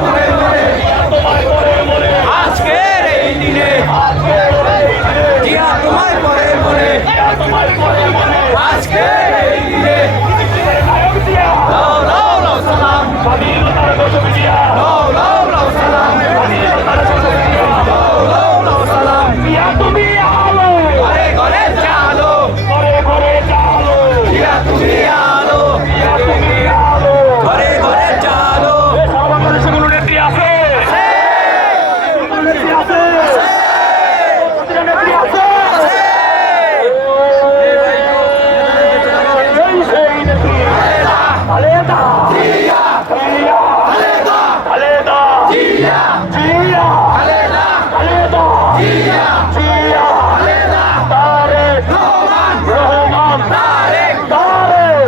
মরে মরে তোমায় মরে মরে আজকের এই দিনে জিয়া তোমায় মরে মরে আজকের এই দিনে লাও লাও লাও সালাম স্বাধীনতার ঘোষক জিয়া লাও লাও লাও সালাম স্বাধীনতার ঘোষক জিয়া লাও লাও লাও সালাম জিয়া তুমি আলো ঘরে ঘরে চালো ঘরে ঘরে চালো জিয়া তুমি আলো জিয়া তুমি আলো ঘরে ঘরে চালো বাংলাদেশে কোনো নেত্রী আছে নেত্রী আছে নেত্রী আছে সেই নেত্রী খালেদা জিয়া জিয়া খালেদা খালেদা জিয়া জিয়া খালেদা খালেদা জিয়া জিয়া খালেদা তারেক রহমান রহমান তারেক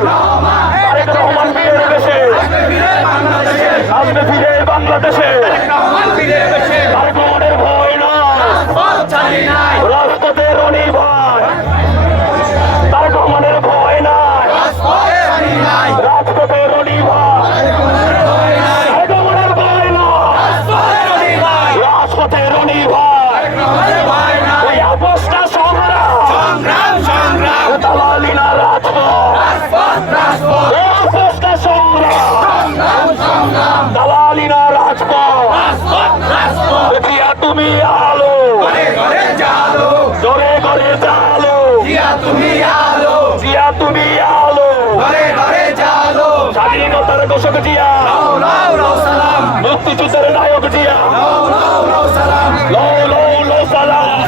রহমান তারেক রহমান ফিরে দেশে আসবে ফিরে বাংলাদেশে রহমান ফিরে দেশে তারেক রহমানের ভয় না রাজপথ ছাড়ি নাই রাজপথের অনিভয় তারেক রহমানের ভয় নাই রাজপথে ছাড়ি নাই রাজপথের অনিভয় তারেক রহমানের ভয় না রাজপথের অনিভয় রাজপথের অনিভয় ওই আপোষটা সংগ্রাম সংগ্রাম সংগ্রাম দালালি না রাজপথ রাজপথ রাজপথ ওই আপোষটা সংগ্রাম সংগ্রাম সংগ্রাম দালালি না রাজপথ রাজপথ রাজপথ জিয়া তুমি আলো ঘরে ঘরে জালো জোরে ঘরে জালো জিয়া তুমি আলো জিয়া তুমি আলো ঘরে ঘরে জালো স্বাধীনতার ঘোষক জিয়া লাও লাও লাও সালাম মুক্তিযুদ্ধের নায়ক জিয়া লাও লাও লাও সালাম লাও লাও লাও সালাম